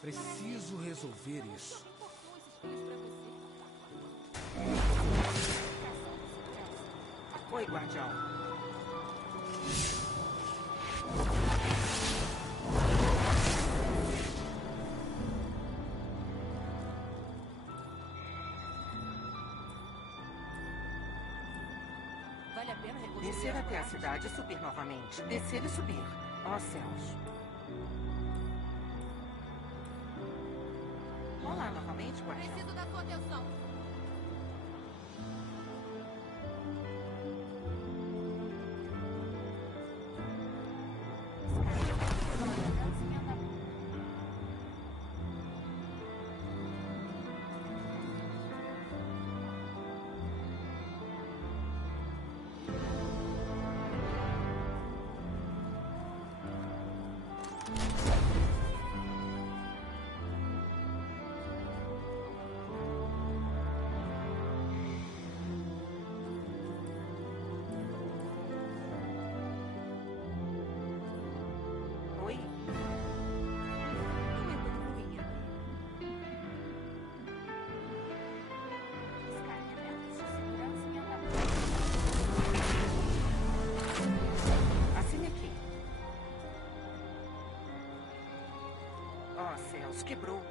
Preciso resolver isso. Oi, guardião. Vale a pena reconstruir? Descer até a cidade e subir novamente. Descer e subir. Ó céus. Olá novamente, guardião. Preciso da sua atenção. Oi? Não é tão ruim. Assine aqui. Ó céus, quebrou.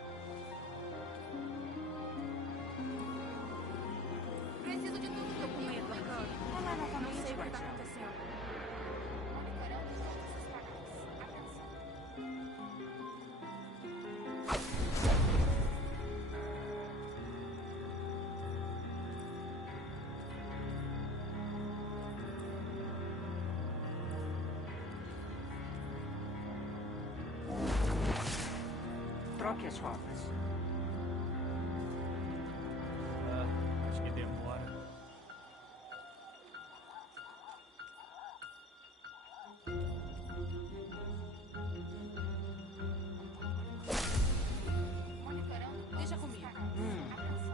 Preciso de todos os documentos. Olá Não novamente, sei o que está guardião. acontecendo. Troque as rotas. Acho que demora. Deixa comigo.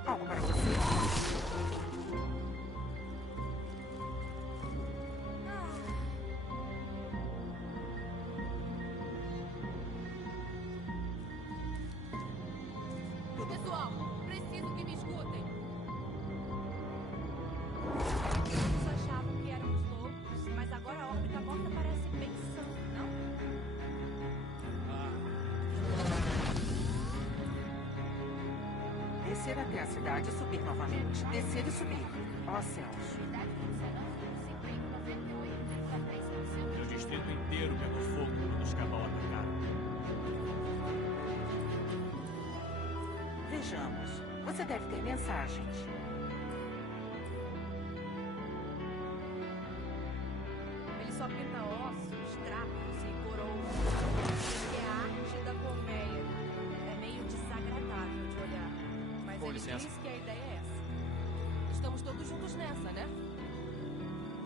Algo para você. Pessoal, preciso que me escutem. Todos achavam que éramos loucos, mas agora a órbita morta parece bem sã, não? Descer até a cidade e subir novamente. Descer e subir. Ó céus. Meu distrito inteiro pegou fogo quando os Cabal atacaram. Vejamos. Você deve ter mensagens. Ele só pinta ossos, gráficos e coroas. Diz que é a arte da colmeia. É meio desagradável de olhar. Mas Com ele licença. diz que a ideia é essa. Estamos todos juntos nessa, né?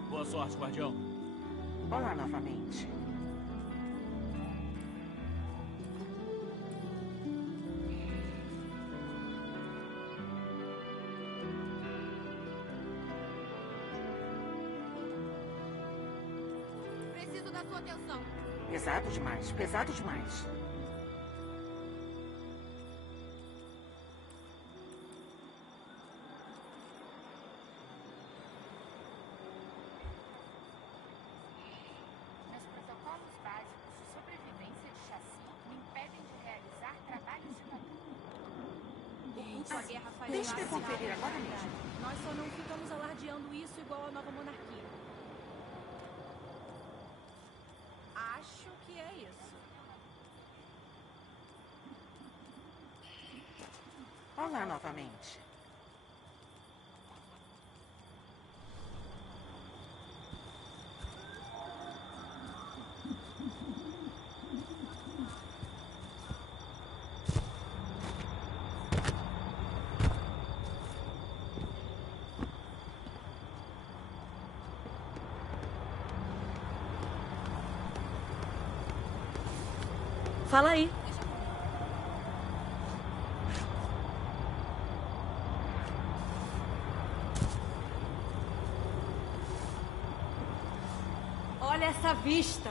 Boa sorte, guardião. Olá novamente. Preciso da sua atenção. Pesado demais, pesado demais. Meus protocolos básicos de sobrevivência de chassi me impedem de realizar trabalhos de A guerra faz Deixe-me parte conferir da agora realidade. mesmo. Nós só não ficamos alardeando isso igual a nova monarquia. Acho que é isso. Olá novamente. Fala aí. Olha essa vista.